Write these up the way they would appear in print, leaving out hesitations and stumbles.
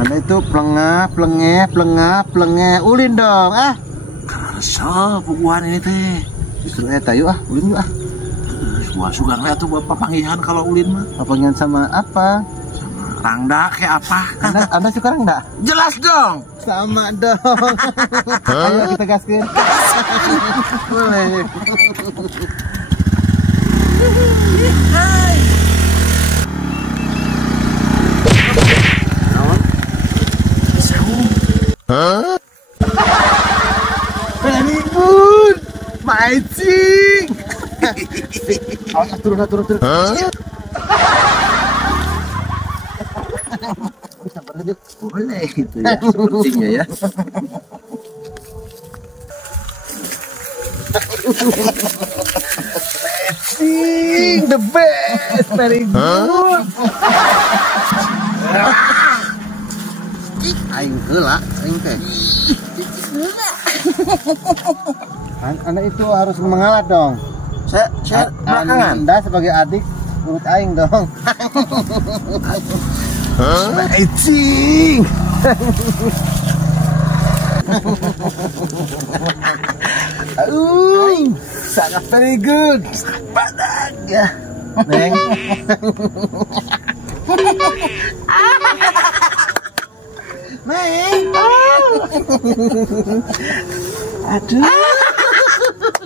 Anda itu pelengah ulin dong Karso bubuhan ini teh. justru tayu ulin yuk Buah sugar tuh bapak panggilan kalau ulin mah. Panggilan sama apa? Sama rangda kayak apa? Anda suka enggak? Jelas dong. Sama dong. Ayo kita gaskin. Boleh. Hai. Very good, mancing. Turun. Boleh gitu ya, sepertinya ya. Mancing, the best, very good. Aing heula, aing teh. Anda itu harus mengalah dong. Saya belakangan. Anda sebagai adik urut aing dong. Mancing. Sangat very good. Badak ya, Neng. Neng. Aduh.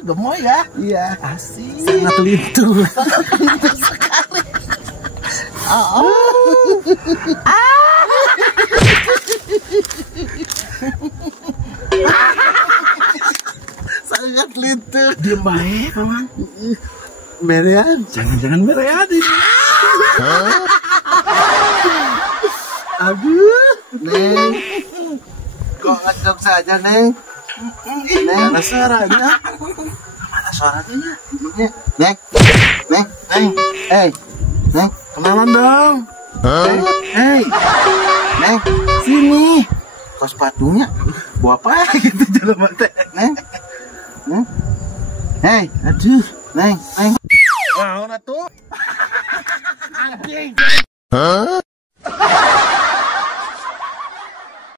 Gemoy ya? Iya. Asik. Sangat lintu. Lintu sekali. Sangat lintu. Diam baik, kawan. Merian. Jangan merian ini. Aduh, Neng. Kok ngedok saja, Neng? Neng, Mana suaranya? mana suaranya? Neng, Neng, Neng, Kenalan dong. Neng, sini. Kok sepatunya? Bawa apa gitu jalan mata? Neng, aduh, Neng. Wow, tuh. Anjing.